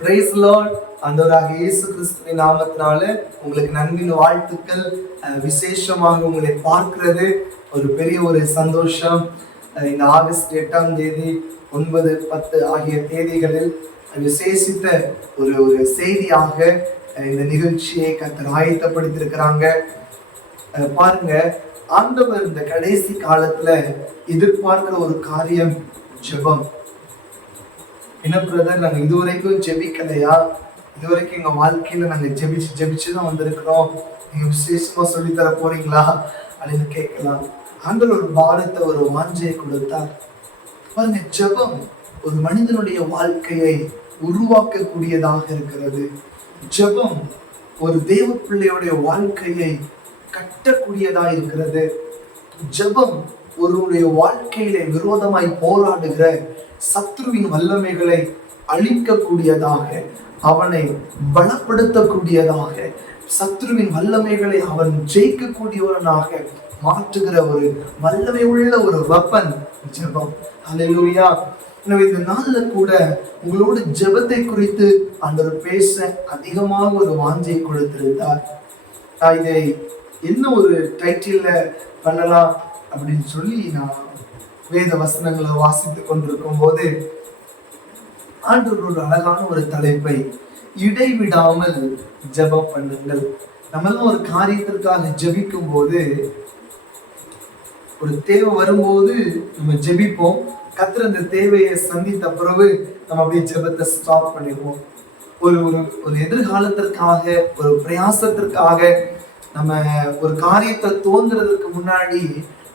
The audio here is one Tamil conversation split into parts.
Price Lord. ஆண்டவராகிய இயேசு கிறிஸ்துவின் நாமத்தினால உங்களுக்கு நன்பின் வாழ்த்துக்கள். விசேஷமாக உங்களை பார்க்கிறது ஒரு பெரிய ஒரு சந்தோஷம். இந்த ஆகஸ்ட் 8ஆம் தேதி 9, 10 ஆகிய தேதிகளில் விசேஷித்த ஒரு செய்தியாக இந்த நிகழ்ச்சியை கர்த்தர் ஆயத்தப்படுத்தியிருக்கிறாங்க. பாருங்க, ஆண்டவர் இந்த கடைசி காலத்துல எதிர்பார்க்கிற ஒரு காரியம் ஜெபம். என்ன பிரதர், நாங்க இதுவரைக்கும் ஜெபிக்கலையா? இதுவரைக்கும் எங்க வாழ்க்கையில நாங்க ஜெபிச்சுதான் வந்திருக்கிறோம், நீங்க விசேஷமா சொல்லி தர போறீங்களா அப்படின்னு கேட்கலாம். ஆண்டவர் ஒரு பாரத்தை, ஒரு வாஞ்சையை கொடுத்தார். பாருங்க, ஜெபம் ஒரு மனிதனுடைய வாழ்க்கையை உருவாக்கக்கூடியதாக இருக்கிறது. ஜெபம் ஒரு தேவ பிள்ளையுடைய வாழ்க்கையை கட்டக்கூடியதா இருக்கிறது. ஜெபம் ஒருவருடைய வாழ்க்கையில விரோதமாய் போராடுகிற சத்ருவின் வல்லமைகளை அழிக்கக்கூடியதாக, அவனை பலப்படுத்தக்கூடியதாக, சத்ருவின் வல்லமைகளை அவன் ஜெயிக்கக்கூடியவனாக மாற்றுகிற ஒரு வல்லமை உள்ள ஒரு வெப்பன் ஜெபம். அல்லேலூயா. எனவே இந்த நாள்ல கூட உங்களோட ஜெபத்தை குறித்து ஆண்டவர் பேச அதிகமாக ஒரு வாஞ்சை கொடுத்திருந்தார். இதை என்ன ஒரு டைட்டில்ல பண்ணலாம் அப்படின்னு சொல்லி நான் வேத வசனங்களை வாசித்துக் கொண்டிருக்கும் போது ஆண்டவர் ஒரு அழகான ஒரு தலைப்பை, இடைவிடாமல் ஜெபம் பண்ணுங்கள். நம்மளாம் ஒரு காரியத்திற்காக ஜெபிக்கும் போது, ஒரு தேவை வரும்போது நம்ம ஜெபிப்போம். கர்த்தர் அந்த தேவையை சந்தித்த பிறகு நம்ம அப்படியே ஜெபத்தை ஸ்டாப் பண்ணிடுவோம். ஒரு எதிர்காலத்திற்காக, ஒரு பிரயாசத்திற்காக நம்ம ஒரு காரியத்தை தோன்றதுக்கு முன்னாடி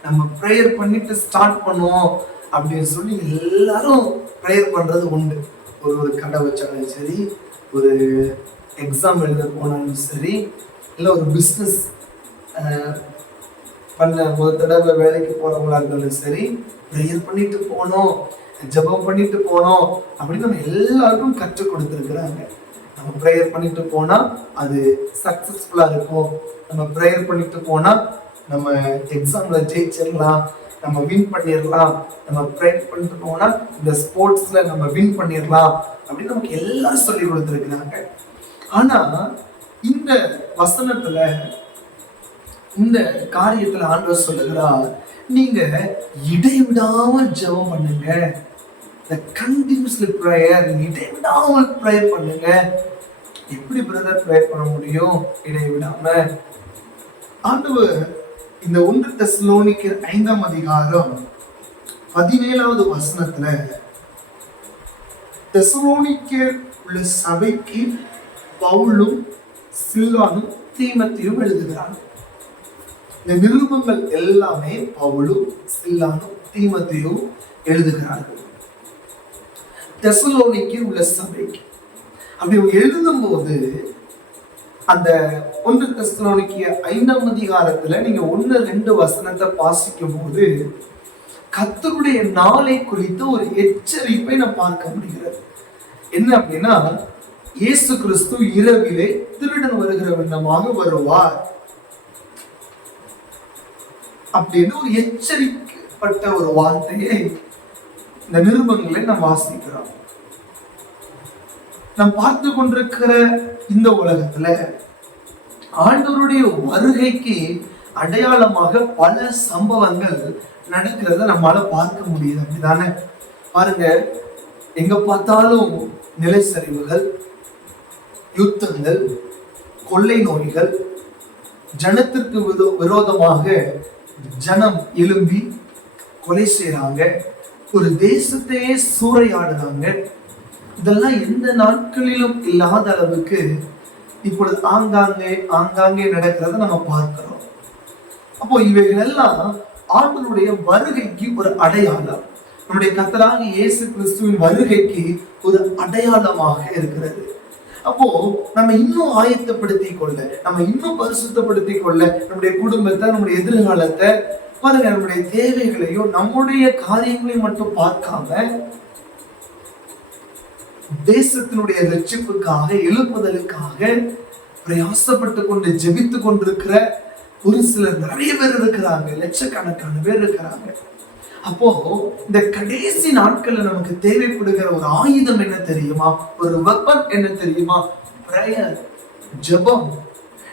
நம்ம ப்ரேயர் பண்ணிட்டு ஸ்டார்ட் பண்ணுவோம் அப்படின்னு சொல்லி எல்லாரும் ப்ரேயர் பண்றது உண்டு. ஒரு கடை வச்சாலும் சரி, ஒரு எக்ஸாம் எழுத போனாலும் சரி, இல்லை ஒரு பிஸ்னஸ் பண்ண ஒரு தடவை வேலைக்கு போறவங்களா இருந்தாலும் சரி, ப்ரேயர் பண்ணிட்டு போனோம், ஜெபம் பண்ணிட்டு போனோம் அப்படின்னு நம்ம எல்லாருக்கும் கற்றுக் கொடுத்துருக்குறாங்க. நம்ம ப்ரேயர் பண்ணிட்டு போனா அது சக்சஸ்ஃபுல்லா இருக்கும். நம்ம ப்ரேயர் பண்ணிட்டு போனா நம்ம எக்ஸாம்ல ஜெயிச்சிடலாம், நம்ம வின் பண்ணிடலாம். நம்ம ப்ரேயர் பண்ணிட்டு போனா இந்த ஸ்போர்ட்ஸ்ல நம்ம வின் பண்ணிடலாம் அப்படின்னு நமக்கு எல்லாம் சொல்லி கொடுத்துருக்குறாங்க. ஆனா இந்த வசனத்துல, இந்த காரியத்துல ஆண்டவர் சொல்லுகிறார், நீங்க இடைவிடாமல் ஜெபம் பண்ணுங்க. The continuously prayer, இடைவிடாமல் ப்ரேயர் பண்ணுங்க. எப்படி பிரதர் ப்ரேயர் பண்ண முடியும் இடைவிடாம? ஆண்டவர் இந்த 1 தெசலோனிக்கர் 5ஆம் அதிகாரம் 17வது வசனத்துல தெசலோனிக்கர் உள்ள சபைக்கு பவுலும் சில்வானும் தீமோத்தேயும் எழுதுகிறாங்க. இந்த நிருபங்கள் எல்லாமே பவுலும் சில்வானும் தீமோத்தேயும் எழுதுகிறார்கள் தெசலோனிக்கர் உள்ள சபைக்கு. அப்படி எழுதும் போது அந்த 1 தெசலோனிக்கர் 5ஆம் அதிகாரத்துல நீங்க 1-2 வசனத்தை வாசிக்கும் போது கர்த்தருடைய நாளை குறித்து ஒரு எச்சரிப்பை நான் பார்க்க முடிகிறது. என்ன அப்படின்னா, இயேசு கிறிஸ்து இரவிலே திருடன் வருகிற வண்ணமாக வருவார் அப்படின்னு ஒரு எச்சரிக்கப்பட்ட ஒரு வார்த்தையை இந்த நிருபங்களை நாம் வாசிக்கிறோம். நாம் பார்த்து கொண்டிருக்கிற இந்த உலகத்துல ஆண்டவருடைய வருகைக்கு அடையாளமாக பல சம்பவங்கள் நடக்கிறத நம்மளால பார்க்க முடியுது. அப்படிதானே? பாருங்க, எங்க பார்த்தாலும் நிலச்சரிவுகள், யுத்தங்கள், கொள்ளை நோய்கள், ஜனத்திற்கு விரோதமாக ஜனம் எழும்பி கொலை செய்யறாங்க, ஒரு தேசத்தையே சூறையாடுறாங்க. இதெல்லாம் எந்த நாட்களிலும் இல்லாத அளவுக்கு இப்பொழுது ஆங்காங்கே நடக்கிறத நம்ம பார்க்கிறோம். அப்போ இவைகள் எல்லாம் ஆண்டவருடைய வருகைக்கு ஒரு அடையாளம். நம்முடைய கர்த்தராகிய இயேசு கிறிஸ்துவின் வருகைக்கு ஒரு அடையாளமாக இருக்கிறது. அப்போ நம்ம இன்னும் ஆயத்தப்படுத்திக் கொள்ள, நம்ம இன்னும் பரிசுத்தப்படுத்திக் கொள்ள, நம்முடைய குடும்பத்தை, நம்முடைய எதிர்காலத்தை, பாருங்க, நம்முடைய தேவைகளையும் நம்முடைய காரியங்களையும் மட்டும் பார்க்காம தேசத்தினுடைய ரட்சிப்புக்காக, எழுப்புதலுக்காக பிரயாசப்பட்டு கொண்டு ஜெபித்து கொண்டிருக்கிற ஒரு சிலர் நிறைய பேர் இருக்கிறாங்க, லட்சக்கணக்கான பேர் இருக்கிறாங்க. அப்போ இந்த கடைசி நாட்கள்ல நமக்கு தேவைப்படுகிற ஒரு ஆயுதம் என்ன தெரியுமா? ஒரு வெப்பன் என்ன தெரியுமா? பிரேயர், ஜெபம்.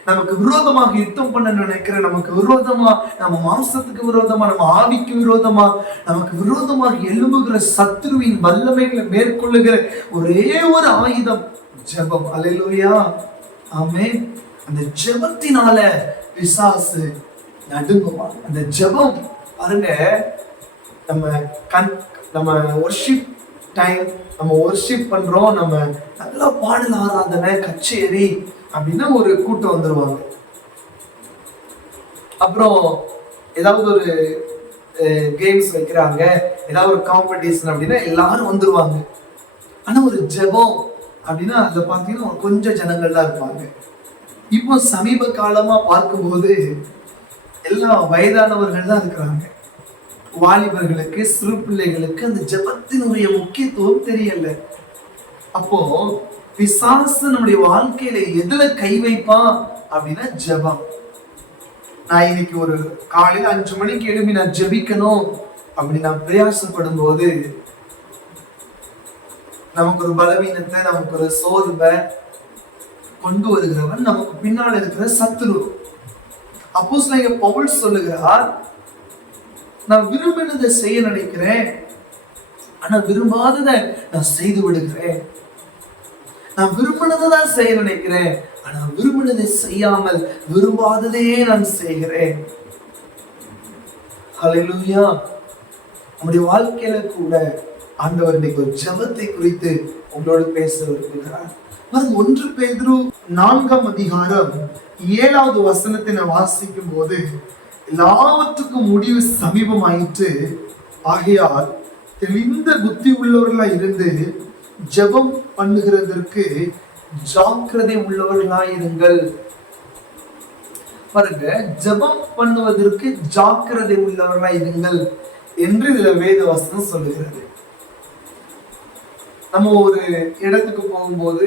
நமக்கு விரோதமாக யுத்தம் பண்ண நினைக்கிற, நமக்கு விரோதமா, நம்ம மாம்சத்துக்கு விரோதமா, நம்ம ஆவிக்கு விரோதமா, நமக்கு விரோதமாக எழும்புகிற சத்துருவின் வல்லமைகளை மேற்கொள்ளுகிற ஒரே ஒரு ஆயுதம் ஜெபம். அல்லேலூயா, ஆமென். அந்த ஜெபத்தினால பிசாசு நடுங்குவான். அந்த ஜெபம் பாருங்க, நம்ம வொர்ஷிப் டைம், நம்ம வொர்ஷிப் பண்றோம், நம்ம நல்லா பாடல் ஆராதனை கச்சேரி அப்படின்னா ஒரு கூட்டம் வந்துருவாங்க. அப்புறம் ஏதாவது ஒரு கேம்ஸ் வைக்கிறாங்க, ஏதாவது ஒரு காம்படிஷன் அப்படின்னா எல்லாரும் வந்துருவாங்க. ஆனா ஒரு ஜெபம் அப்படின்னா அதுல பாத்தீங்கன்னா கொஞ்சம் ஜனங்கள் தான் இருப்பாங்க. இப்போ சமீப காலமா பார்க்கும்போது எல்லாம் வயதானவர்கள் தான் இருக்கிறாங்க. வாலிபர்களுக்கு, சிறு பிள்ளைகளுக்கு அந்த ஜெபத்தினுடைய முக்கியத்துவம் தெரியல. அப்போ பிசாசு நம்முடைய வாழ்க்கையில எதுல கை வைப்பான் அப்படின்னா ஜெபம். நான் இன்னைக்கு ஒரு காலையில 5 மணிக்கு எழுப்பி நான் ஜெபிக்கணும் அப்படி நான் பிரயாசப்படும் போது நமக்கு ஒரு பலவீனத்தை, நமக்கு ஒரு சோர்வை கொண்டு வருகிறவன் நமக்கு பின்னால் இருக்கிற சத்துரு. அப்போஸ்தலன் பவுல் சொல்லுகிறார், நான் விரும்பினதை செய்ய நினைக்கிறேன், ஆனா விரும்பாததை நான் செய்து விடுகிறேன். நான் விரும்பினதை தான் செய்ய நினைக்கிறேன், ஆனா விரும்பினதை செய்யாமல் விரும்பாததையே நான் செய்கிறேன். ஹல்லேலூயா. நம்முடைய வாழ்க்கையில கூட ஆண்டவர் இன்னைக்கு ஒரு ஜெபத்தை குறித்து உங்களோடு பேச விரும்புகிறார். 1 பேதுரு 4ஆம் அதிகாரம் 7வது வசனத்தை நான் வாசிக்கும் போது, எல்லாவற்றுக்கும் முடிவு சமீபமாயிற்று, ஆகையால் தெளிந்த புத்தி உள்ளவர்களாய் இருந்து ஜெபம் பண்ணுகிறதற்கு ஜாக்கிரதை உள்ளவர்களாய் இருங்கள். பாருங்க, ஜெபம் பண்ணுவதற்கு ஜாக்கிரதை உள்ளவர்களாய் இருங்கள் என்று இதுல வேத வசனம் சொல்லுகிறது. நம்ம ஒரு இடத்துக்கு போகும்போது,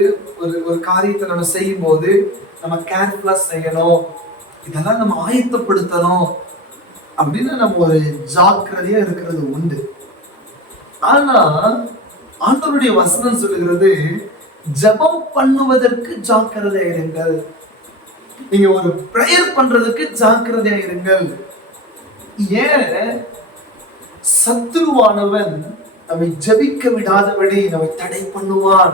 ஒரு காரியத்தை நம்ம செய்யும் போது நம்ம கேர்ஃபுல்லா செய்யணும், இதெல்லாம் நம்ம ஆயத்தப்படுத்தணும் அப்படின்னு நம்ம ஒரு ஜாக்கிரதையா இருக்கிறது உண்டு. ஆனா ஆண்டவருடைய வசனம் சொல்லுகிறது, ஜெபம் பண்ணுவதற்கு ஜாக்கிரதையா இருங்கள். நீங்க ஒரு பிரேயர் பண்றதுக்கு ஜாக்கிரதையா இருங்கள். ஏன்? சத்துருவானவன் நம்மை ஜெபிக்க விடாதபடி நம்மை தடை பண்ணுவான்.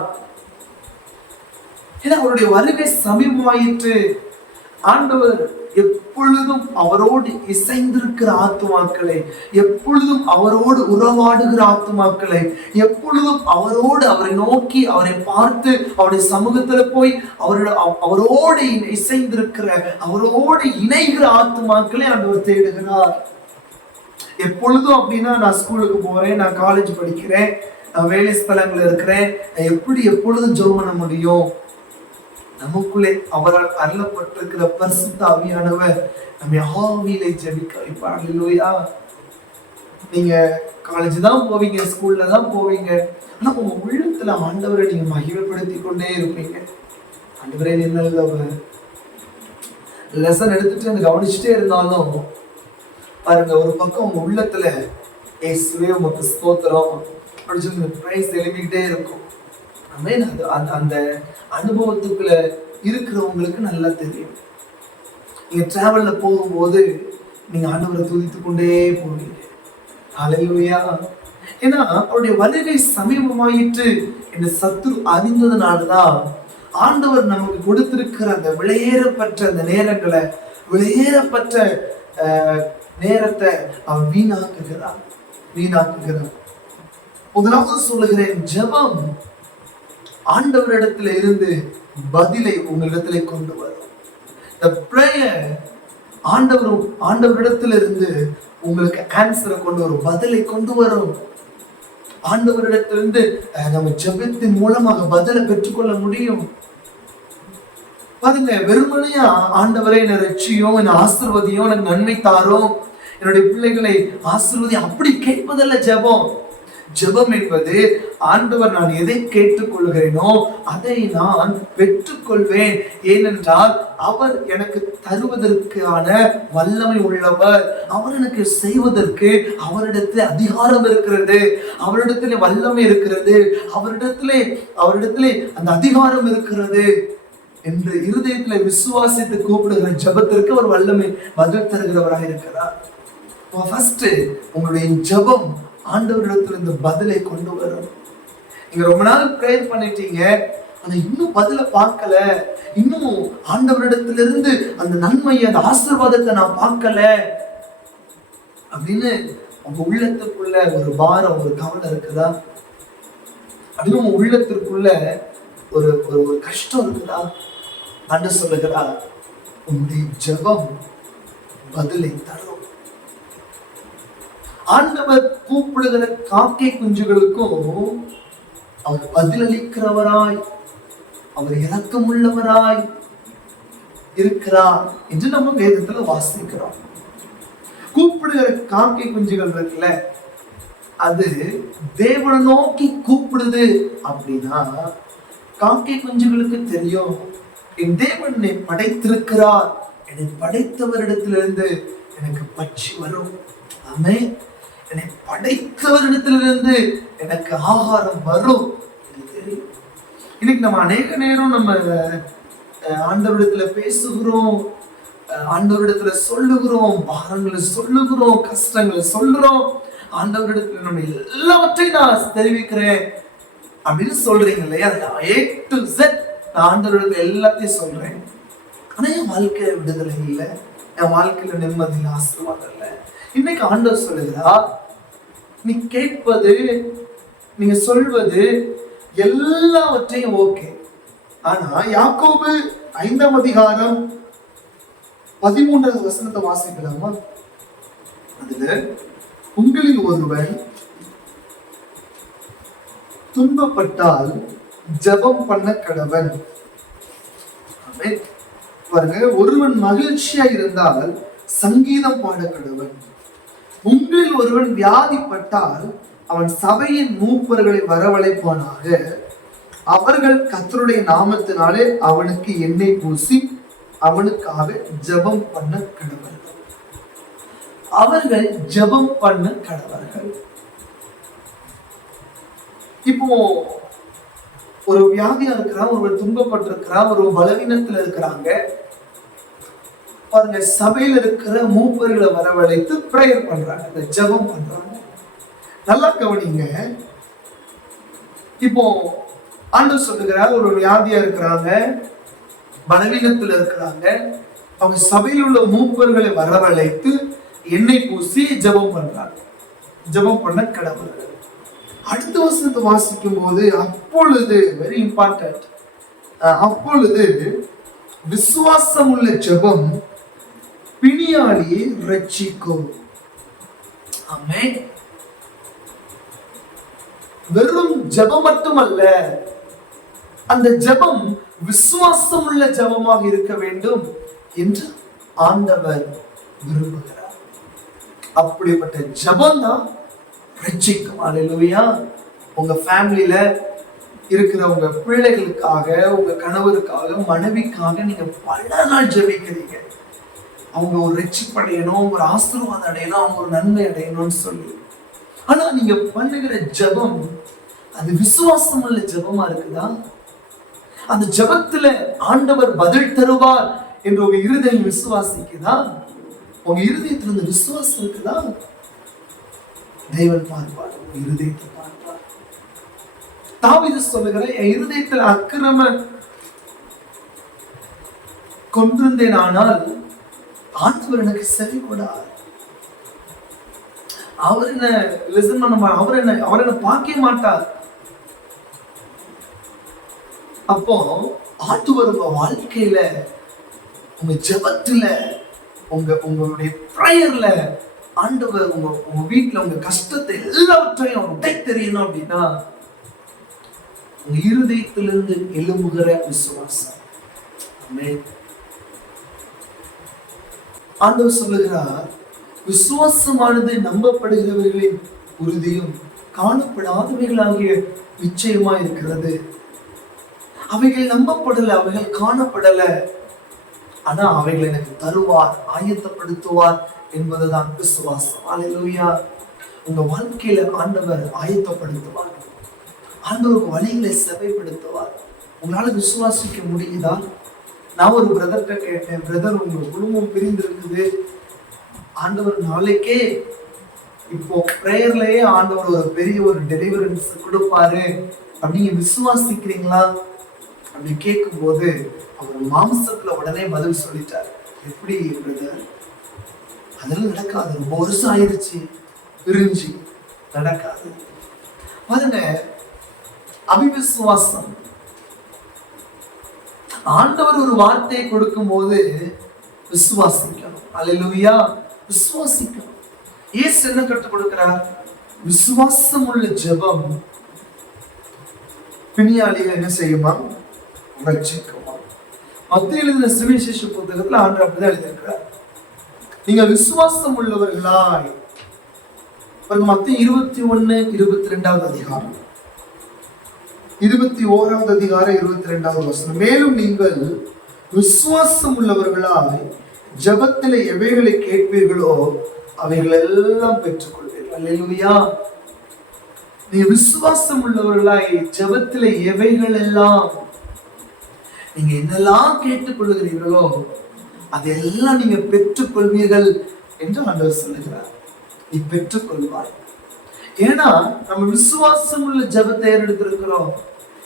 ஏன்னா அவருடைய வருகை சமீபமாயிற்று. ஆண்டவர் எப்பொழுதும் அவரோடு இசைந்திருக்கிற ஆத்துமாக்களை, எப்பொழுதும் அவரோடு உறவாடுகிற ஆத்துமாக்களை, எப்பொழுதும் அவரோடு அவரை நோக்கி, அவரை பார்த்து, அவருடைய சமூகத்துல போய் அவரோடு இசைந்திருக்கிற, அவரோடு இணைகிற ஆத்துமாக்களை ஆண்டவர் தேடுகிறார். எப்பொழுதும் அப்படின்னா, நான் ஸ்கூலுக்கு போறேன், நான் காலேஜ் படிக்கிறேன், நான் வேலை ஸ்தலங்கள்ல இருக்கிறேன், நான் எப்படி எப்பொழுதும் ஜெபம் பண்ண முடியும்? நமக்குள்ளே அவரால் அருளப்பட்டிருக்கிற பரிசுத்த ஆவியானவர் நம்ம ஆவியிலே ஜெபிக்க வைப்பார். அல்லேலூயா. நீங்க காலேஜ் தான் போவீங்க, ஸ்கூல்ல தான் போவீங்க, ஆனா உங்க உள்ளத்துல ஆண்டவரை நீங்க மகிமைப்படுத்தி கொண்டே இருப்பீங்க. ஆண்டவரே நல்லவர். லெசன் எடுத்துட்டு அந்த கவனிச்சுட்டே இருந்தாலும் பாருங்க, ஒரு பக்கம் உங்க உள்ளத்துல இயேசுவே உமக்கு ஸ்தோத்திரம் அப்படின்னு சொல்லி பிரைஸ் எழுதிக்கிட்டே இருக்கும். அந்த அனுபவத்துக்குள்ள இருக்கிறவங்களுக்கு நல்லா தெரியும். நீங்க டிராவல்ல போகும்போது நீங்க ஆண்டவரை துதித்து கொண்டே போவீங்க. ஹல்லேலூயா. ஏன்னா அவருடைய வருகை சமீபமாயிற்று என்று சத்துரு அறிந்ததுனாலதான் ஆண்டவர் நமக்கு கொடுத்திருக்கிற அந்த விலையேறப்பட்ட அந்த நேரங்களை, விலையேறப்பட்ட நேரத்தை அவன் வீணாக்குகிறான். முதலாவது சொல்லுகிறேன், ஜெபம் ஆண்டவரிடத்துல இருந்து பதிலை உங்களிடத்துல கொண்டு வரும். The prayer ஆண்டவரிடத்துல இருந்து உங்களுக்கு ஆன்சரை கொண்டு வரும், பதிலை கொண்டு வரும். ஆண்டவரிடத்திலிருந்து நம்ம ஜெபத்தின் மூலமாக பதிலை பெற்றுக்கொள்ள முடியும். பாருங்க, வெறுமனையா ஆண்டவரே என்னை ரட்சியும், என்னை ஆசீர்வதியும், எனக்கு நன்மை தாரும், என்னுடைய பிள்ளைகளை ஆசீர்வதி அப்படி கேட்பதல்ல ஜெபம். ஜெபம் என்பது ஆண்டவர் நான் எதை கேட்டுக்கொள்கிறேனோ அதை நான் பெற்றுக்கொள்வேன். ஏனென்றால் அவர் எனக்கு தருவதற்கான வல்லமை உள்ளவர். அவர் எனக்கு செய்வதற்கு அவரிடத்தில் அதிகாரம் இருக்கிறது, அவரிடத்திலே வல்லமை இருக்கிறது, அவரிடத்திலே அந்த அதிகாரம் இருக்கிறது என்று இருதயத்திலே விசுவாசித்து கூப்பிடுகிற ஜெபத்திற்கு ஒரு வல்லமை பதில் தருகிறவராக இருக்கிறார். ஃபர்ஸ்ட் உங்களுடைய ஜெபம் ஆண்டவரிடத்துல இந்த பதிலை கொண்டு வரும். நீங்க ரொம்ப நாள் பிரேயர் பண்ணிட்டீங்க, ஆனா இன்னும் பதில பார்க்கல, இன்னும் ஆண்டவரிடத்திலிருந்து அந்த நன்மையை, அந்த ஆசீர்வாதத்தை நான் பார்க்கல அப்படின்னு உங்க உள்ளத்துக்குள்ள ஒரு பாரம், ஒரு கவலை இருக்குதா? அப்படின்னு உங்க உள்ளத்திற்குள்ள ஒரு ஒரு கஷ்டம் இருக்குதா? ஆண்டவர் சொல்லுகிறா, உங்களுடைய ஜெபம் பதிலை தரும். ஆண்டவர் கூப்பிடுகிற காக்கை குஞ்சுகளுக்கும் அவர் பதிலளிக்கிறவராய், அவர் இரக்கமுள்ளவராய் இருக்கிறார் என்று நம்ம வேதத்துல வாசிக்கிறோம். கூப்பிடுகிற காக்கை குஞ்சுகள் இருக்குல்ல, அது தேவனை நோக்கி கூப்பிடுது அப்படின்னா காக்கை குஞ்சுகளுக்கு தெரியும், என் தேவன் என்னை படைத்திருக்கிறார், என்னை படைத்தவரிடத்திலிருந்து எனக்கு பட்சி வரும். ஆமென். என்னை படைத்தவரிடத்திலிருந்து எனக்கு ஆகாரம் வரும். இன்னைக்கு நம்ம அநேக நேரம் நம்ம ஆண்டவரிடத்துல பேசுகிறோம், ஆண்டவரிடத்துல சொல்லுகிறோம், பாரங்களை சொல்லுகிறோம், கஷ்டங்களை சொல்றோம். ஆண்டவரிடத்துல நம்ம எல்லாவற்றையும் நான் தெரிவிக்கிறேன் அப்படின்னு சொல்றீங்க இல்லையா? A to Z நான் ஆண்டவரிடத்துல எல்லாத்தையும் சொல்றேன். ஆனா என் வாழ்க்கையில விடுதலை இல்லை, என் வாழ்க்கையில நிம்மதி இல்லை, ஆசீர்வாதம் இல்லை. இன்னைக்கு ஆண்டவர் சொல்லுகிறா, நீ கேட்பது, நீங்க சொல்வது எல்லாவற்றையும் ஓகே. ஆனா யாக்கோபு 5ஆம் அதிகாரம் 13வது வசனத்தை வாசிக்கலாமா? அதுல உங்களில் ஒருவன் துன்பப்பட்டால் ஜெபம் பண்ண கடவன். பாருங்க, ஒருவன் மகிழ்ச்சியா இருந்தால் சங்கீதம் பாட கடவன். உங்களில் ஒருவன் வியாதிப்பட்டால் அவன் சபையின் மூப்பர்களை வரவழைப்பானாக, அவர்கள் கர்த்தருடைய நாமத்தினாலே அவனுக்கு எண்ணெய் பூசி அவனுக்காக ஜெபம் பண்ண கடவர்கள். அவர்கள் ஜெபம் பண்ண கடவர்கள். இப்போ ஒரு வியாதியா இருக்கிறான், ஒரு துன்பப்பட்டிருக்கிறான், ஒரு பலவீனத்துல இருக்கிறாங்க. பாருங்க, சபையில இருக்கிற மூப்பர்களை வரவழைத்து பிரேயர் பண்றாங்க, ஜெபம் பண்றாங்க. நல்லா கவனிங்க. இப்போ ஆண்டவர் சொல்லுகிறார், ஒரு வியாதியா இருக்கிறாங்க, பலவீனத்துல இருக்கிறாங்க, அவங்க சபையில் உள்ள மூப்பர்களை வரவழைத்து எண்ணெய் பூசி ஜெபம் பண்றாங்க, ஜெபம் பண்ண கடவுள்கள். அடுத்த வசனத்தை வாசிக்கும் போது, அப்பொழுது வெரி இம்பார்ட்டன்ட், அப்பொழுது விசுவாசம் உள்ள ஜெபம் பிணியாளியை ரட்சிக்கும். ஆமென். வெறும் ஜெபம் மட்டுமல்ல, அந்த ஜெபம் விசுவாசம் உள்ள ஜெபமாக இருக்க வேண்டும் என்று ஆண்டவர் விரும்புகிறார். அப்படிப்பட்ட ஜெபம் தான் ரட்சிக்கும். அல்லேலூயா. உங்க ஃபேமிலியில இருக்கிற உங்க பிள்ளைகளுக்காக, உங்க கணவருக்காக, மனைவிக்காக நீங்க பல நாள் ஜெபிக்கிறீங்க, அவங்க ஒரு ரட்சிப்படையணும், ஒரு ஆசீர்வாதம் அடையணும், அவங்க ஒரு நன்மை அடையணும்னு சொல்லி. ஆனா நீங்க பண்ணுகிற ஜெபம் அது விசுவாசம் உள்ள ஜெபமா இருக்குதா? அந்த ஜெபத்துல ஆண்டவர் பதில் தருவார் என்று உங்க இருதயம் விசுவாசிக்குதா? உங்க இருதயத்துல இந்த விசுவாசம் இருக்குதா? தேவன் பார்ப்பார், உங்க இருதயத்தை பார்ப்பார். தாவீது சொல்லுகிற, என் இருதயத்துல அக்கிரம கொண்டிருந்தேன், ஆனால் ஆண்டவர் எனக்கு செவி கொடார். அவர் என்ன லிசன் பண்ண, அவர் என்ன பார்க்க மாட்டார். அப்போ ஆண்டவர் உங்க வாழ்க்கையில, உங்க ஜெபத்துல, உங்களுடைய பிரேயர்ல ஆண்டவர் உங்க வீட்டுல உங்க கஷ்டத்தை எல்லாவற்றையும் உடை தெரியணும் அப்படின்னா உங்க இருதயத்திலிருந்து எழும்புகிற விசுவாசம். ஆண்டவர் சொல்லுகிறார், விசுவாசமானது நம்பப்படுகிறவர்களின் உறுதியும் காணப்படாதவைகளாகிய நிச்சயமா இருக்கிறது. அவைகள் நம்பப்படல, அவைகள் காணப்படல, ஆனா அவைகள் எனக்கு தருவார், ஆயத்தப்படுத்துவார் என்பதுதான் விசுவாசம். அல்லேலூயா. உங்க வாழ்க்கையில ஆண்டவர் ஆயத்தப்படுத்துவார், ஆண்டவர் வழிகளை செவைப்படுத்துவார். உங்களால விசுவாசிக்க முடியுதா? நான் ஒரு பிரதர்கிட்ட கேட்டேன், பிரதர் உங்க குடும்பம் பிரிந்து இருக்குது, ஆண்டவர் நாளைக்கே இப்போ பிரேயர்லயே ஆண்டவர் ஒரு பெரிய ஒரு டெலிவரன்ஸ் கொடுப்பாரு, அப்படிங்க விசுவாசிக்கிறீங்களா அப்படி கேட்கும் போது அவர் மாம்சத்துல உடனே பதில் சொல்லிட்டார். எப்படி பிரதர், அதெல்லாம் நடக்காது, ரொம்ப வருஷம் ஆயிருச்சு பிரிஞ்சு, நடக்காது. பாருங்க, அவிவிசுவாசம். ஆண்டவர் ஒரு வார்த்தையை கொடுக்கும் போது விசுவாசிக்கணும். அல்லேலூயா, விசுவாசிக்கணும். இயேசு என்ன கற்றுக் கொடுக்கிறார்? விசுவாசம் உள்ள ஜெபம் பிணியாளிகள் என்ன செய்யுமா? ரட்சிக்குமா. மத்திய எழுதின சுவிசேஷ புத்தகத்துல ஆண்டவர் அப்படிதான் எழுதியிருக்கிறார். நீங்க விசுவாசம் உள்ளவர்களாய். மத்திய 21:22 அதிகாரம், 21வது அதிகாரம் 22வது வசனம். மேலும் நீங்கள் விசுவாசம் உள்ளவர்களாய் ஜெபத்திலே எவைகளை கேட்பீர்களோ அவைகள் எல்லாம் பெற்றுக்கொள்வீர்கள். அல்லேலூயா. நீங்க விசுவாசம் உள்ளவர்களாய் ஜெபத்திலே எவைகள் எல்லாம், நீங்க என்னெல்லாம் கேட்டுக்கொள்ளுகிறீர்களோ அதெல்லாம் நீங்க பெற்றுக்கொள்வீர்கள் என்று ஆண்டவர் சொல்லுகிறார். நீ பெற்றுக்கொள்வாய். ஏன்னா நம்ம விசுவாசம் உள்ள ஜெபத்தை ஏறெடுத்திருக்கிறோம்.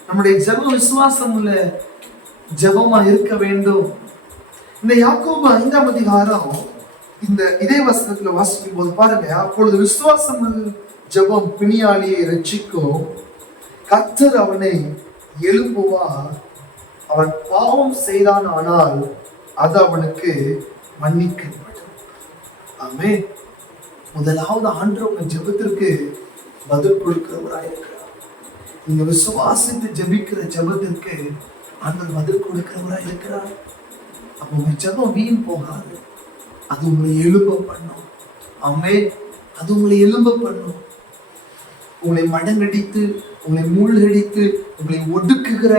நம்முடைய ஜெபம் விசுவாசம் உள்ள ஜெபமா இருக்க வேண்டும். இந்த யாக்கோபு 5ஆம் அதிகாரம் இந்த இதே வசனத்துல வாசிக்கும் போது பாருங்க, அப்பொழுது விசுவாசம் ஜெபம் பிணியாளியை ரட்சிக்கும், கர்த்தர் அவனை எழுப்புவார், அவன் பாவம் செய்தான் ஆனால் அது அவனுக்கு மன்னிக்கப்படும். ஆமென். முதலாவது ஆண்டவர் உங்க ஜெபத்திற்கு பதில் கொடுக்கிறவராயிருக்கிறார். நீங்க விசுவாசித்து ஜெபிக்கிற ஜெபத்திற்கு ஆண்டவர் பதில் கொடுக்கிறவராயிருக்கிறார். அப்ப உங்க ஜெபம் வீண் போகாது, அது உங்களை எழும்ப பண்ணும். ஆமென். அது உங்களை எழும்ப பண்ணும். உங்களை மடங்கடித்து, உங்களை மூழ்கடித்து, உங்களை ஒடுக்குகிற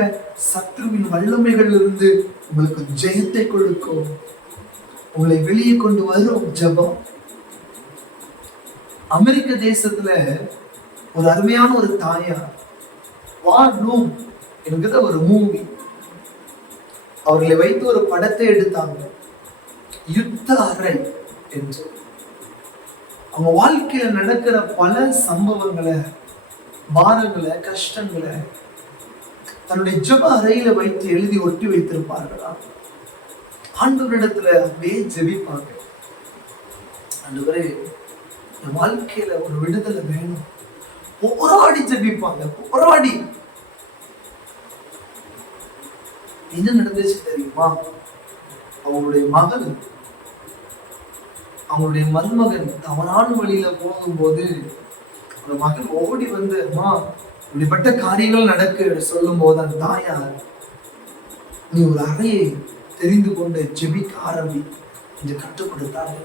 சத்ருவின் வல்லமைகள் இருந்து உங்களுக்கு ஜெயத்தை கொடுக்கும். உங்களை வெளியே கொண்டு வரும் ஜெபம். அமெரிக்க தேசத்துல ஒரு அருமையான ஒரு தாயார், வார் ரூம் என்கிற ஒரு மூவி, அவர்களை வைத்து ஒரு படத்தை எடுத்தாங்க, யுத்த அறை என்று. அவங்க வாழ்க்கையில நடக்கிற பல சம்பவங்களை, பாரங்களை, கஷ்டங்களை தன்னுடைய ஜெப அறையில வைத்து எழுதி ஒட்டி வைத்திருப்பார்களா. ஆண்டவரிடத்துல அப்படியே ஜெபிப்பாங்க, ஆண்டவரே என் வாழ்க்கையில ஒரு விடுதலை வேணும். போராடி ஜெபிப்பாங்க, போராடி. என்ன நடந்துச்சு தெரியுமா? அவங்களுடைய மகன், அவங்களுடைய மருமகன் தவறான வழியில போகும்போது அந்த மகன் ஓடி வந்து, அம்மா இப்படிப்பட்ட காரியங்கள் நடக்க சொல்லும் போது அந்த தாயார், நீ ஒரு அறையை தெரிந்து கொண்டு ஜெபிக்க ஆரம்பி என்று கற்றுக் கொடுத்தாங்க.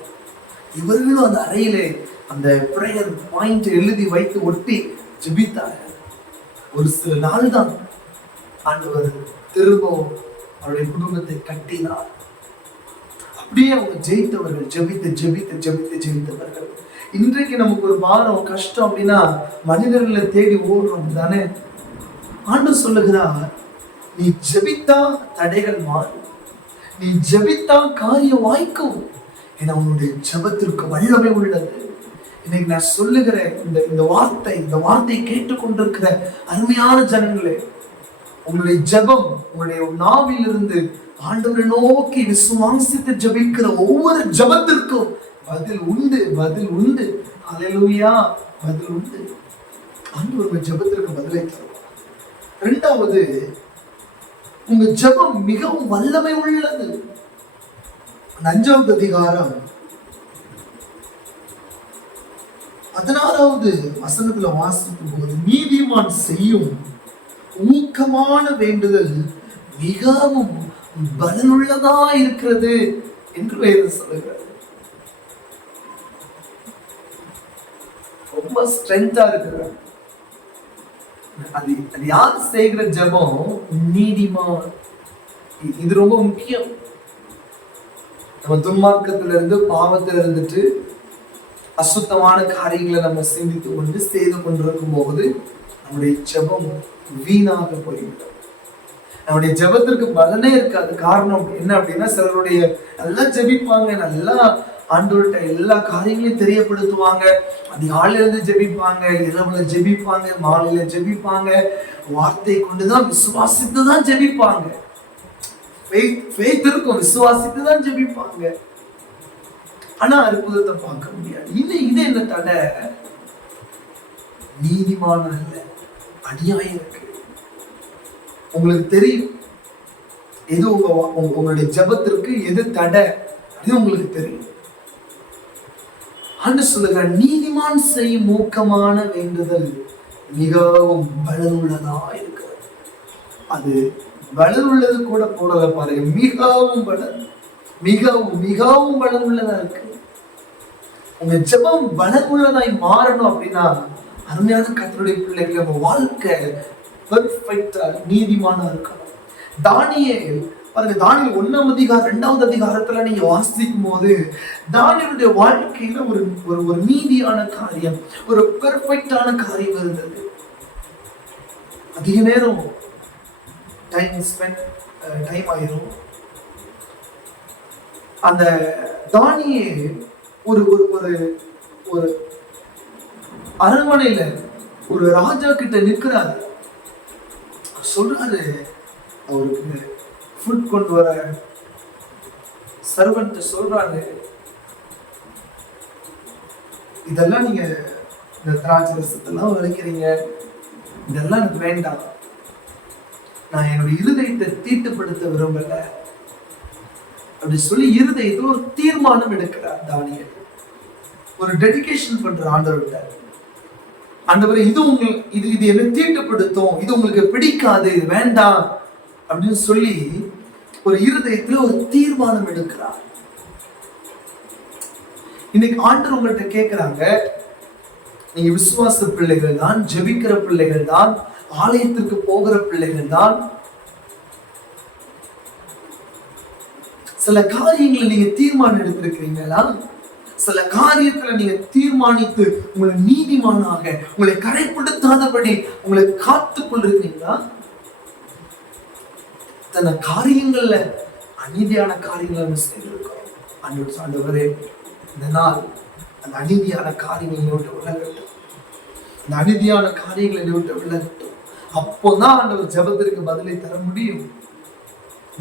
இவர்களும் அந்த அறையிலே அந்த பிரேயர் பாயிண்ட் எழுதி வைத்து ஒட்டி ஜெபித்தார்கள். ஒரு சில நாள் தான் ஆண்டவர் திரும்பவும் அவருடைய குடும்பத்தை கட்டினார். அப்படியே அவங்க ஜெயித்தவர்கள், ஜெபித்து ஜெபித்து ஜெபித்து ஜெயித்தவர்கள். இன்றைக்கு நமக்கு ஒரு பாரம், கஷ்டம் அப்படின்னா மனிதர்களை தேடி ஓடுறோம் தானே. ஆண்டவர் சொல்லுகிறார், நீ ஜெபித்தா தடைகள் மாறும், நீ ஜெபித்தா காரியம் வாய்க்கும். ஏன்னா உன்னுடைய ஜெபத்திற்கு வல்லமை உள்ளது. இன்னைக்கு நான் சொல்லுகிற இந்த வார்த்தை கேட்டுக்கொண்டிருக்கிற அருமையான ஜனங்களே, உங்களுடைய ஜெபம், உங்களுடைய நாவில் இருந்து ஆண்டவரை நோக்கி விசுவாசித்து ஜெபிக்கிற ஒவ்வொரு ஜெபத்திற்கும் பதில் உண்டு, பதில் உண்டு. அல்லேலூயா, பதில் உண்டு. ஆண்டவர் உங்க ஜெபத்திற்கு பதிலை தருவார். இரண்டாவது, உங்க ஜெபம் மிகவும் வல்லமை உள்ளது. 5வது அதிகாரம் 16வது வசனத்துல வாசிக்கும் போது, நீதிமான் செய்யும் ஊக்கமான வேண்டுதல் மிகவும் பலனுள்ளதா இருக்கிறது என்று வேதம் சொல்லுகிறது. ரொம்ப ஸ்ட்ரென்த்தா இருக்கிற அது அது யார் செய்கிற ஜெபம்? நீதிமான். இது ரொம்ப முக்கியம். நம்ம துன்மார்க்கத்துல இருந்து, பாவத்துல இருந்துட்டு அசுத்தமான காரியங்களை நம்ம சிந்தித்து கொண்டு செய்து கொண்டிருக்கும் போது நம்முடைய ஜெபம் வீணாக போய்விடும். நம்முடைய ஜெபத்திற்கு பலனே இருக்காது. காரணம் என்ன அப்படின்னா, சிலருடைய நல்லா ஜெபிப்பாங்க, நல்லா ஆண்டவர்கிட்ட எல்லா காரியங்களையும் தெரியப்படுத்துவாங்க, அதிகாலையில இருந்து ஜெபிப்பாங்க, இரவுல ஜெபிப்பாங்க, மாலையில ஜெபிப்பாங்க, வார்த்தை கொண்டுதான் விசுவாசித்துதான் ஜெபிப்பாங்க. இருக்கும், விசுவாசித்துதான் ஜெபிப்பாங்க. ஆனா அற்புதத்தை பார்க்க முடியாது. இது என்ன தடை? நீதிமான அல்ல, அநியாயம் இருக்கு. உங்களுக்கு தெரியும் எது உங்களுடைய ஜெபத்திற்கு எது தடை, அது உங்களுக்கு தெரியும். ஆண்டு சொல்லுங்க, நீதிமான் செய்யும் மூக்கமான வேண்டுதல் மிகவும் பலனுள்ளதா இருக்கிறது. அது பலனுள்ளது கூட போடல பாருங்க, மிகவும் பலன், மிகவும் மிகவும் பலனுள்ளதா இருக்கு. உங்க ஜெபம் பலனுள்ளதாய் மாறணும் அப்படின்னா, அருமையான கர்த்தருடைய பிள்ளைகள், நம்ம வாழ்க்கை பெர்ஃபெக்ட்டா நீதிமானா இருக்கணும். தானியேல் பாருங்க, தானியேல் 1ஆம் அதிகாரம் 2வது அதிகாரத்துல நீங்க வாசிக்கும் போது தானியேலுடைய வாழ்க்கையில ஒரு ஒரு நீதியான காரியம், ஒரு பெர்ஃபெக்ட்டான காரியம் இருந்தது. அதிக நேரம் டைம் ஆயிரும். அந்த தானியேல் ஒரு ஒரு ஒரு ஒரு அரண்மனையில ஒரு ராஜா கிட்ட நிற்கிறாரு. சொல்றாரு, அவருக்கு ஃபுட் கொண்டு வர சர்வன்ட் சொல்றாரு, இதெல்லாம் நீங்க இந்த திராட்சை ரசத்தெல்லாம் விளைக்கிறீங்க, இதெல்லாம் எனக்கு வேண்டாம், நான் என்னுடைய இருதயத்தை தீட்டுப்படுத்த விரும்பல அப்படி சொல்லி இருதயத்தில் ஒரு தீர்மானம் எடுக்கிறார் தானியேல். ஒரு டெடிகேஷன் பண்ற ஆண்டவர்கிட்ட, ஆண்டவரே இது என்ன தீட்டுப்படுத்தும், இது உங்களுக்கு பிடிக்காது, வேண்டாம் அப்படின்னு சொல்லி ஒரு இருதயத்துல ஒரு தீர்மானம் எடுக்கிறார். இன்னைக்கு ஆண்டவர் உங்கள்கிட்ட கேட்கிறாங்க, நீங்க விசுவாச பிள்ளைகள் தான், ஜெபிக்கிற பிள்ளைகள் தான், ஆலயத்திற்கு போகிற பிள்ளைகள் தான், சில காரியங்களை நீங்க தீர்மானம் எடுத்திருக்கிறீங்களா? சில காரியத்துல நீங்க தீர்மானித்து உங்களை நீதிமானாக, உங்களை கரைப்படுத்தாதபடி உங்களை காத்துக் கொண்டிருக்கீங்களா? தன்னை காரியங்கள்ல அநீதியான காரியங்களை செய்திருக்கிறோம். ஆண்டவரே, இந்த நாள் அந்த அநீதியான காரியங்களை விட்டு விலகட்டும், அந்த அநீதியான காரியங்களை விட்டு விலகட்டும். அப்போதான் ஆண்டவர் ஜெபத்திற்கு பதிலை தர முடியும்.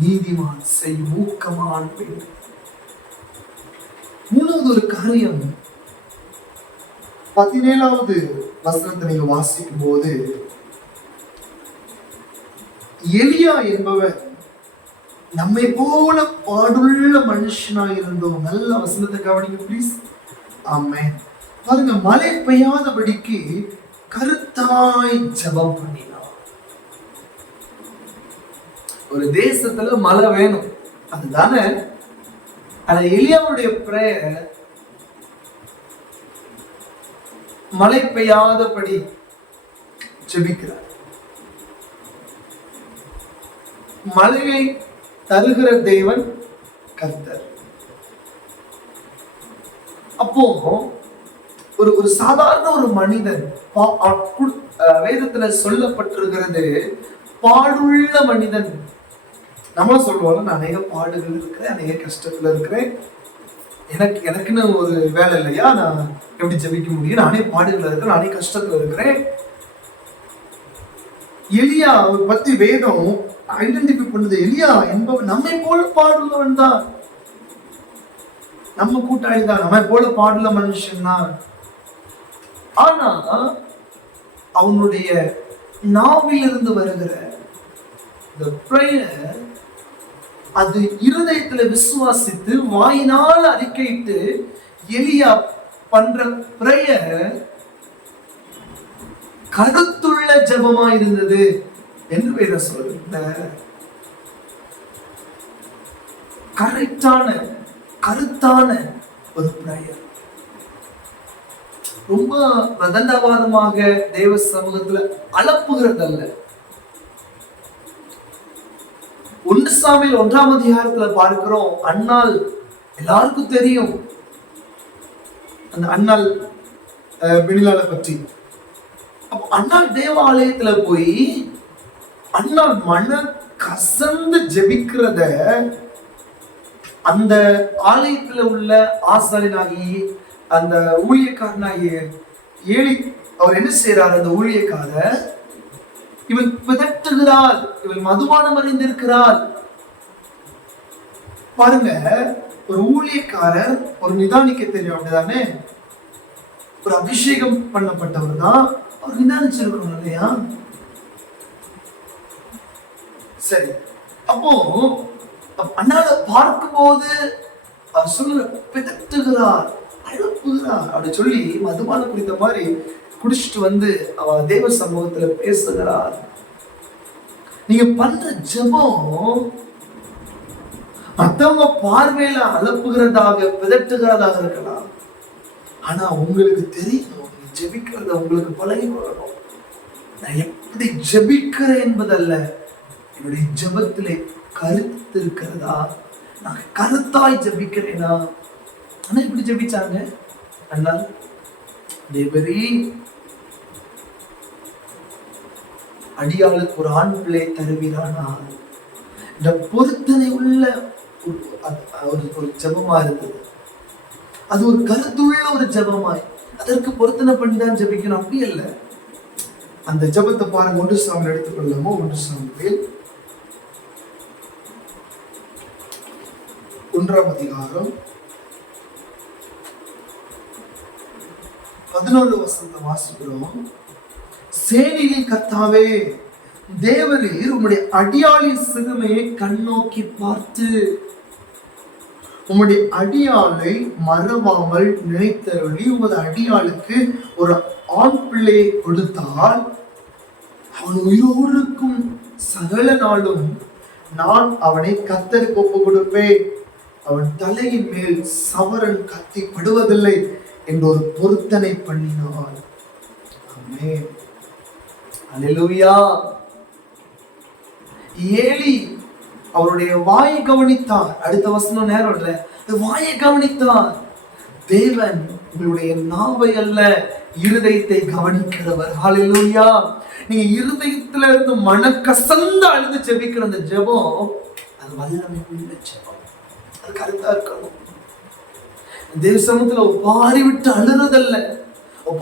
நீதிமான் செய்யும் ஊக்கமான வேண்டும். 3வது ஒரு காரியம், 17வது வசனத்தை நீங்க வாசிக்கும் போது, எலியா என்பவர் நம்மை போல பாடுள்ள மனுஷனாய் இருந்தோம். நல்ல வசனத்தை கவனிங்க ப்ளீஸ். ஆமென். பாருங்க, மழை பெய்யாதபடிக்கு கருத்தாய் ஜெபம் பண்ணினார். ஒரு தேசத்துல மழை வேணும், அதுதானே. ஆனா எலியாவுடைய பிரேயர் மழை பெய்யாதபடி ஜெபிக்கிறார். மழையை தருகிற தேவன் கர்த்தர். அப்போ ஒரு சாதாரண ஒரு மனிதன், வேதத்துல சொல்லப்பட்டிருக்கிறது பாடுள்ள மனிதன். நம்ம சொல்லுவோம், நான் அநேக பாடுகள் இருக்கிறேன், அநேக கஷ்டத்துல இருக்கிறேன், எனக்குன்னு ஒரு வேலை இல்லையா, நான் எப்படி ஜெபிக்க முடியும், நானே பாடுகள் இருக்கிறேன், நானே கஷ்டத்துல இருக்கிறேன். எலியா பத்தி வேதம் ஐடென்டிஃபை பண்ணுது. எலியா என்பவன் நம்மை போல பாடுள்ளவன் தான், நம்ம கூட்டாளி தான், நம்மை போல பாடுள்ள மனுஷன் தான். ஆனா அவனுடைய நாவிலிருந்து வருகிற the prayer, அது இருதயத்துல விசுவாசித்து வாயினால் அறிக்கையிட்டு எலியா பண்ற பிரேயர் கருத்துள்ள ஜெபமா இருந்தது என்று வேதம் சொல்லுங்க. கருத்தான ஒரு பிரேயர். ரொம்ப வதந்தவாதமாக தேவ சமூகத்துல அலப்புகிறதல்ல. 1 சாமுவேல் 1ஆம் அதிகாரத்துல பார்க்கிறோம். அன்னாள் எல்லாருக்கும் தெரியும், அந்த அன்னாள் பெனிலால பற்றி. அப்ப அன்னாள் தேவாலயத்துல போய் அன்னாள் மன கசந்து ஜெபிக்கிறத அந்த ஆலயத்துல உள்ள ஆசாரியனாகி அந்த ஊழியக்காரனாகிய ஏலி அவர் என்ன செய்யறார்? அந்த ஊழியக்காரர் இவள் பிதற்றுகிறாள், இவள் மதுபானம் அறிந்திருக்கிறாள். பாருங்க, ஒரு ஊழியக்காரர் ஒரு நிதானிக்க தெரியும், அப்படிதானே? ஒரு அபிஷேகம் பண்ணப்பட்டவர் தான், அவர் நிதானிச்சிருக்கணும் இல்லையா? சரி, அப்போ அண்ணால பார்க்கும் போது அவர் சொல்ல பிதற்றுகிறார், அழுப்புகிறார் அப்படி சொல்லி மதுபானம் குடித்த மாதிரி குடிச்சிட்டு வந்து அவ தேவ சமூகத்துல பேசுகிறார். நீங்க பண்ற ஜெபம் மத்தவங்க பார்வையில அலப்புகிறதாக பிதற்றுகிறதாக இருக்கலாம். ஆனா உங்களுக்கு தெரியும், ஜெபிக்கிறத உங்களுக்கு பழகி வரணும். நான் எப்படி ஜெபிக்கிறேன் என்பதல்ல, என்னுடைய ஜெபத்திலே கருத்து இருக்கிறதா, நான் கருத்தாய் ஜெபிக்கிறேனா? ஆனா எப்படி ஜெபிச்சாங்க அண்ணா? தேவரே, அடியாளுக்கு ஒரு ஆண் பிள்ளை தருவீரானா? இந்த பொருத்தனை உள்ள ஒரு ஜெபமா இருந்தது. அது ஒரு கருத்துள்ள ஒரு ஜெபமாய், அதற்கு பொருத்தனை பண்ணிதான் ஜெபிக்கணும் அப்படி இல்லை. அந்த ஜெபத்தை பாருங்க, 1 சாமுவேல் எடுத்துக்கொள்ளாமோ, 1 சாமுவேல் 1ஆம் அதிகாரம் 11 வசனத்தை வாசிக்கிறோம். சேனையின் கர்த்தாவே, தேவரீர் உம்முடைய அடியாளின் சிறுமையை கண்ணோக்கி பார்த்து உம்முடைய அடியாளை மறவாமல் நினைத்தருளி உமது அடியாளுக்கு ஒரு ஆண் பிள்ளையை கொடுத்தால் அவன் உயிரோடு இருக்கும் சகல நாளும் நான் அவனை கர்த்தருக்கு ஒப்பு கொடுப்பேன். அவன் தலையின் மேல் சவரன் கத்தி படுவதில்லை என்று ஒரு பொருத்தனை பண்ணினாள். ஆமென், அல்லேலூயா. ஏலி அவருடைய வாயை கவனித்தார். அடுத்த வசனம் நேரம் இல்ல, வாயை கவனித்தார். தேவன் உங்களுடைய நாவை அல்ல, இருதயத்தை கவனிக்கிறவர். ஹல்லேலூயா. நீங்க இருதயத்துல இருந்து மனக்கசந்து அழுது ஜெபிக்கிற அந்த ஜெபம், அது வல்லமை உள்ள ஜெபம். அது கருத்தா இருக்கணும். தேவ சமூகத்துல பாரி விட்டு அழுறதல்ல,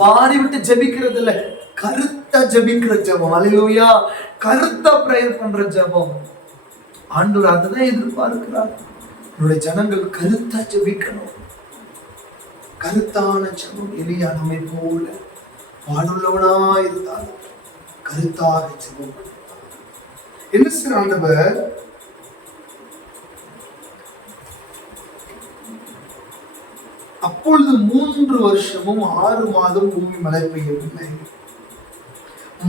பாரி விட்டு ஜெபிக்கிறது இல்ல, கருத்தா ஜெபிக்கிற ஜெபம். ஹல்லேலூயா. கருத்தா பிரேயர் பண்ற ஜெபம். ஆண்டவர் அதுதான் எதிர்பார்க்கிறார். என்னுடைய ஜனங்கள் கருத்தா ஜெபிக்கணும். கருத்தான ஜெபம். எலியா நம்மை போல பாடுள்ளவனா இருந்தாலும் கருத்தாக ஜெபம் பண்ணுவார். என்ன சார் ஆண்டவர்? அப்பொழுது 3 வருஷமும் 6 மாதம் பூமி மழை பெய்யவில்லை.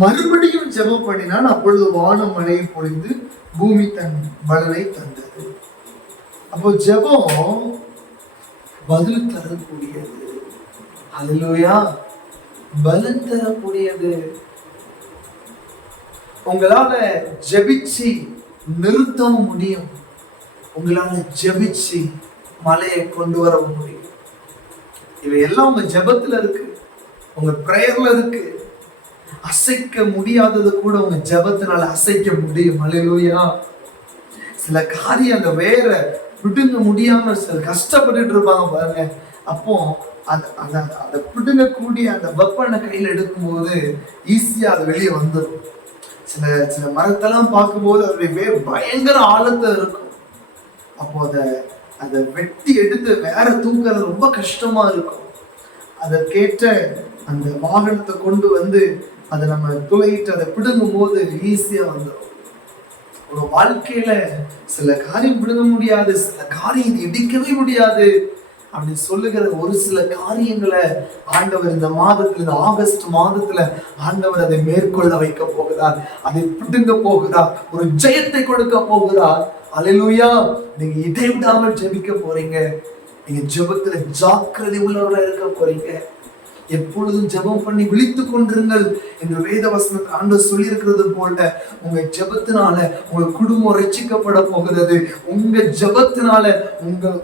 மறுபடியும் ஜெபம் பண்ணினான். அப்பொழுது வானம் மழையை பொழிந்து பூமி தன் பலனை தந்தது. அப்போ ஜெபம் பதில் தரக்கூடியது. அல்லேலூயா. பலன் தரக்கூடியது. உங்களால ஜெபிச்சு நிறுத்தவும் முடியும், உங்களால ஜெபிச்சு மலையை கொண்டு வரவும் முடியும். இவையெல்லாம் உங்க ஜெபத்துல இருக்கு, உங்க பிரேயர்ல இருக்கு. அசைக்க முடியாதது கூட உங்க ஜெபத்தினால அசைக்க முடியும். அல்லேலூயா. சில காரியம் அந்த வேற விடுங்க முடியாம சில கஷ்டப்பட்டுட்டு இருப்பாங்க பாருங்க. அப்போ அதை பிடுங்கக்கூடிய அந்த வெப்பனை கையில் எடுக்கும்போது ஈஸியா அது வெளியே வந்துடும். சில மரத்தெல்லாம் பார்க்கும்போது அதோடைய வேர் பயங்கர ஆழத்துல இருக்கும். அப்போ அதை வெட்டி எடுத்து வேற தூக்குறது ரொம்ப கஷ்டமா இருக்கும். அதை கேட்ட அந்த வாகனத்தை கொண்டு வந்து அதை நம்ம துளையிட்டு அதை பிடுங்கும் போது ஈஸியா வந்துடும். ஒரு வாழ்க்கையில சில காரியம் பிடுங்க முடியாது, சில காரியம் இடிக்கவே முடியாது அப்படின்னு சொல்லுகிற ஒரு சில காரியங்களை ஆண்டவர் இந்த மாதத்துல, இந்த ஆகஸ்ட் மாதத்துல ஆண்டவர் அதை மேற்கொள்ள வைக்க போகிறார். அதை பிடுங்க போகிறார். ஒரு ஜெயத்தை கொடுக்க போகிறார். அல்லேலூயா. நீங்க இடைவிடாமல் ஜெபிக்க போறீங்க. நீங்க ஜெபத்துல ஜாக்கிரதை உள்ளவர்களா இருக்க போறீங்க. எப்பொழுதும் ஜெபம் பண்ணி விழித்துக் கொண்டிருங்கள் என்று வேத வசனத்தில் ஆண்டவர் சொல்லி இருக்கிறது போல உங்க ஜெபத்தினால உங்க குடும்பம் ரட்சிக்கப்பட போகிறது. உங்க ஜெபத்தினால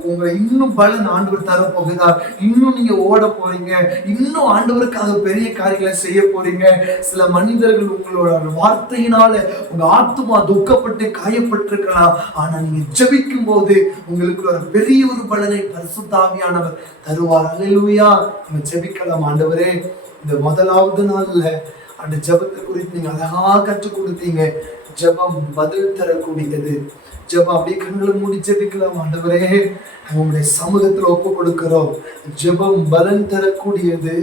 உங்க இன்னும் பலன் ஆண்டவர் தர போகிறார். இன்னும் நீங்க ஓட போறீங்க. இன்னும் ஆண்டவருக்காக பெரிய காரியங்களை செய்ய போறீங்க. சில மனிதர்கள் உங்களோட வார்த்தையினால உங்க ஆத்துமா துக்கப்பட்டு காயப்பட்டிருக்கலாம். ஆனா நீங்க ஜெபிக்கும் போது உங்களுக்கு ஒரு பெரிய ஒரு பலனை பரிசுத்த ஆவியானவர் தருவார். அல்லேலூயா. நம்ம ஜெபிக்கலாம். ஆண்டவரே, இந்த முதலாவது நாள்ல அந்த ஜெபத்தை குறித்து நீங்க அழகா கற்றுக் கொடுத்தீங்க. ஜெபம் பதில் தரக்கூடியது. ஜெபம் அப்படியே கண்களை மூடி ஜெபிக்கலாம். ஆண்டவரே, உங்களுடைய சமூகத்துல ஒப்பு கொடுக்கிறோம். ஜெபம் பலன் தரக்கூடியது.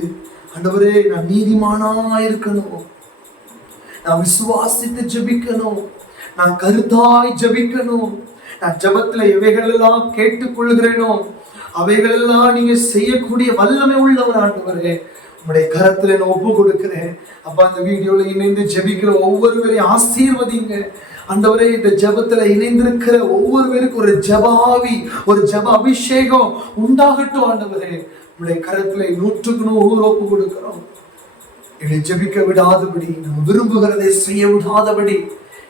ஆண்டவரே, நான் நீதிமானா இருக்கணும். நான் விசுவாசித்து ஜெபிக்கணும். நான் கருத்தாய் ஜெபிக்கணும். நான் ஜெபத்துல எவைகளெல்லாம் கேட்டுக்கொள்கிறேனோ அவைகளெல்லாம் நீங்க செய்யக்கூடிய வல்லமை உள்ளவர் ஆண்டவரே. உங்களுடைய கரத்துல நான் ஒப்பு கொடுக்கிறேன். அப்ப அந்த வீடியோல இணைந்து ஜெபிக்கிற ஒவ்வொருவரையும் ஆசீர்வதிங்க ஆண்டவரே. இந்த ஜெபத்துல இணைந்திருக்கிற ஒவ்வொருவருக்கும் ஒரு ஜெபாவி, ஒரு ஜெப அபிஷேகம் உண்டாகட்டும் ஆண்டவரே. உங்களுடைய கரத்துல 100க்கு 100 ஒப்பு கொடுக்கிறோம். என்னை ஜெபிக்க விடாதபடி, நம்ம விரும்புகிறதை செய்ய விடாதபடி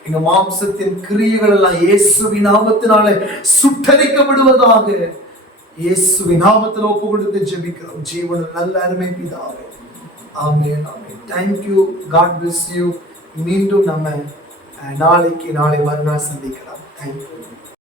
எங்க மாம்சத்தின் கிரியைகள் எல்லாம் இயேசுவின் நாமத்தினாலே சுட்டரிக்கப்படுவதாக. இயேசுவின் நாமத்தில் ஒப்பு கொடுத்து ஜெபிக்கிறோம். ஜீவன நல்ல அருமை பிதாவே. ஆமென், ஆமென். Thank you. God bless you. மீண்டும் நம்ம நாளை மறுநாள் சந்திக்கலாம். Thank you.